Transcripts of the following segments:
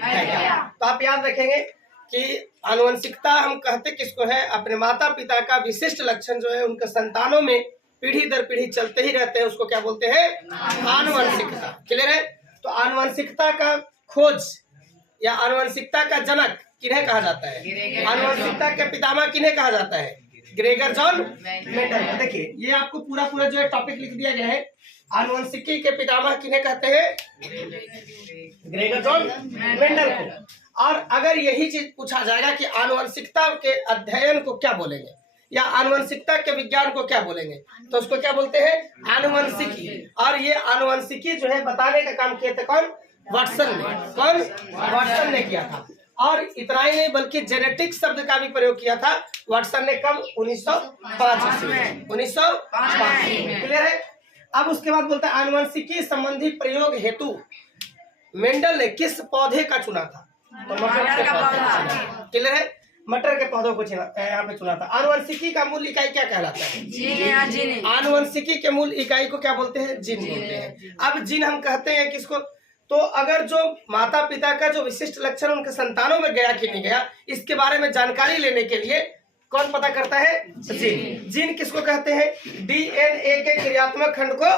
है क्या। तो आप याद रखेंगे कि आनुवंशिकता हम कहते किसको है, अपने माता पिता का विशिष्ट लक्षण जो है उनके संतानों में पीढ़ी दर पीढ़ी चलते ही रहते हैं, उसको क्या बोलते हैं, आनुवंशिकता। क्लियर है। तो आनुवंशिकता का खोज या आनुवंशिकता का जनक किन्हें कहा जाता है, आनुवंशिकता के पितामह किन्हें कहा जाता है, ग्रेगर जॉन मेंडल। देखिए ये आपको पूरा जो है टॉपिक लिख दिया गया है, आनुवंशिकी के पितामह किन्हें कहते हैं, ग्रेगर जॉन मेंडल को। और अगर यही चीज पूछा जाएगा कि आनुवंशिकता के अध्ययन को क्या बोलेंगे या आनुवंशिकता के विज्ञान को क्या बोलेंगे, तो उसको क्या बोलते हैं, आनुवंशिकी। और ये आनुवंशिकी जो है बताने का काम किए थे कौन, वाटसन ने। कौन, वाटसन ने किया था। और इतना ही नहीं बल्कि जेनेटिक शब्द का भी प्रयोग किया था वाटसन ने, कब, 1905 में। 1905। क्लियर है। अब उसके बाद बोलता है आनुवंशिकी संबंधी प्रयोग हेतु मेंडल ने किस पौधे का चुना था, तो मटर के पौधे। क्लियर है, मटर के पौधों को यहाँ पे चुना था। आनुवंशिकी का मूल इकाई क्या कहलाता है, जीन। आनुवंशिकी के मूल इकाई को क्या बोलते हैं, जीन बोलते हैं। अब जीन हम कहते हैं किसको, तो अगर जो माता पिता का जो विशिष्ट लक्षण उनके संतानों में गया कि नहीं गया, इसके बारे में जानकारी लेने के लिए कौन पता करता है, जीन। जीन किसको कहते हैं, डीएनए के क्रियात्मक खंड को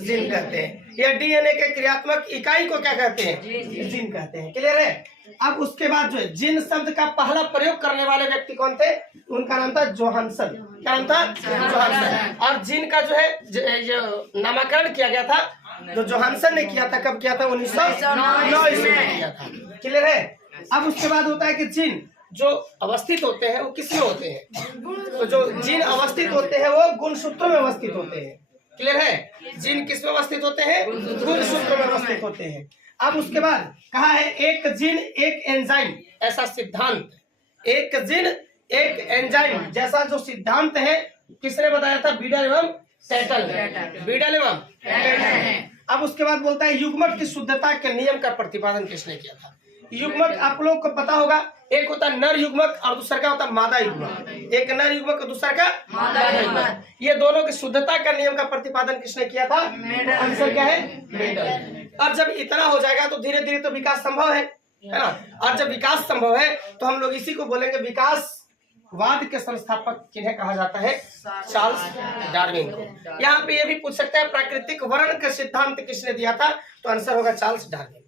जीन कहते हैं, या डीएनए के क्रियात्मक इकाई को क्या कहते हैं, जीन कहते हैं। क्लियर है। अब उसके बाद जो है जीन शब्द का पहला प्रयोग करने वाले व्यक्ति कौन थे, उनका नाम था जोहानसन। क्या नाम था, जोहानसन। और जीन का जो है जो नामकरण किया गया था, जो जोहानसन ने किया था, कब किया था, 1909 ईस्वी में किया था। क्लियर है। अब उसके बाद होता है कि जीन जो अवस्थित होते हैं वो किसमें होते हैं, तो जो जीन अवस्थित होते हैं वो गुणसूत्रों में अवस्थित होते हैं। क्लियर है। जीन किसमें अवस्थित होते हैं, गुणसूत्रों में अवस्थित होते हैं। अब उसके बाद कहा है एक जीन एक एंजाइम, ऐसा सिद्धांत, एक जीन एक एंजाइम जैसा जो सिद्धांत है किसने बताया था, बीडल एवं टैटल। बीडल एवं टैटल। अब उसके बाद बोलता है युग्मक की शुद्धता के नियम का प्रतिपादन किसने किया था। युग्मक आप लोग को पता होगा, एक होता है नर युग्मक और दूसरा का होता है मादा युग्मक। एक नर युग्मक और दूसरा का मादा युग्मक। ये दोनों की शुद्धता का नियम का प्रतिपादन किसने किया था, आंसर क्या है, मेंडल। और जब इतना हो जाएगा तो धीरे धीरे तो विकास संभव है ना। और जब विकास संभव है तो हम लोग इसी को बोलेंगे विकासवाद के संस्थापक किन्हें कहा जाता है, चार्ल्स डार्विन को। यहाँ पे ये भी पूछ सकता है प्राकृतिक वर्ण का सिद्धांत किसने दिया था, तो आंसर होगा चार्ल्स डार्विन।